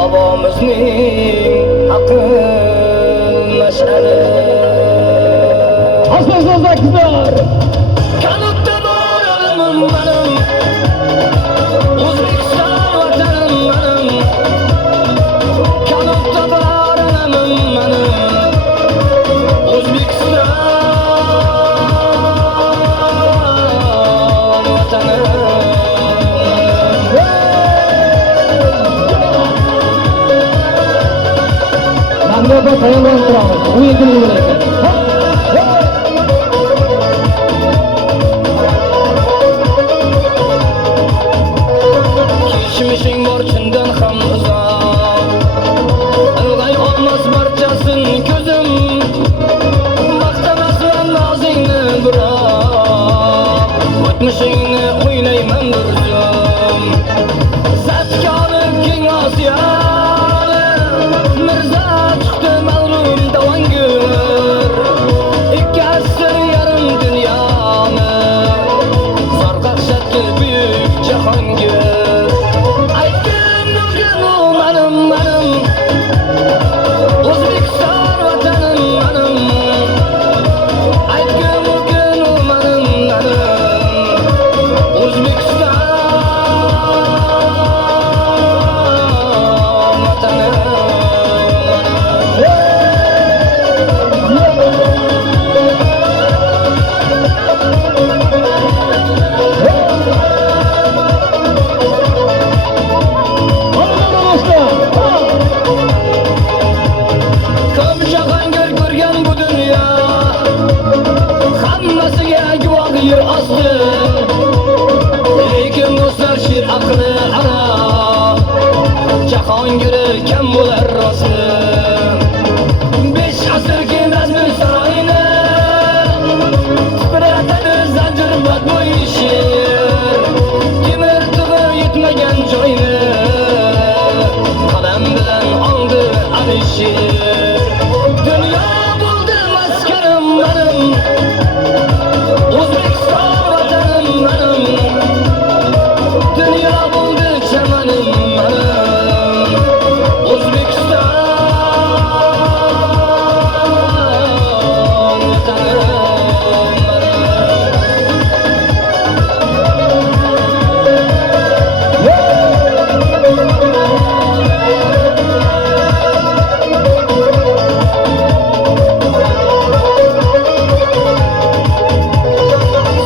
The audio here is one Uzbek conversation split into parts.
bobomizning aql mash'ali. Aslan kızlar. Kanatda bor olimim benim, O'zbekiston vatanim benim. Kanatda bor olimim benim, O'zbekiston vatanim. Namluda tayyorlanib turamiz. O'yin bo'lar ekan. Kishmishing bor chindan ham uzoq, ilg'ay olmas barchasin ko'zim. Maqtamasman nozingni biroq, o'tmishingni o'ylayman bir zum. Zatga olib keng Osiyoni, Mirzo chiqdi mag'lum davangir. Ikki asr yarim dunyoni, zor qaqshatdi buyuk jahongir. Aytgan nurgin u menim, O'zbekiston vatanim menim. Aytgan nurgin u menim, O'zbekiston vatanim. Ko'p jahongir ko'rgan bu dunyo, hammasiga guvoh yer osti. Lekin do'stlar she'r aqli aro, jahongiri kam bo'lar rosti. 5 asr kemasmi saroyini, titratadi zanjir badbo'y she'r. Temir tig'i yetmagan joyni, qalam bilan oldi Alisher. Dunyo bo'ldi maskarim menim, O'zbekiston vatanim menim. Dunyo bo'ldi chamanim menim, O'zbekiston vatanim menim.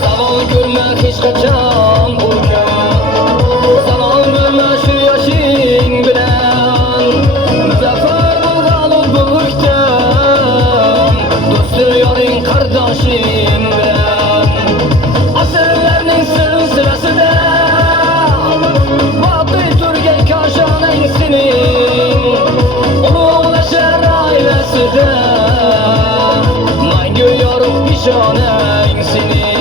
Savol ko'rma hech qachon o'lgan, savol bilma shu yoshing bilan. Muzaffar bo'l, g'olib bo'l o'ktam, do'stim yoring qardoshing bilan. Asrlarning silsilasida boqiy turgan koshonang sening, ulug'lashar oilasida mangu yorug' peshonang sening.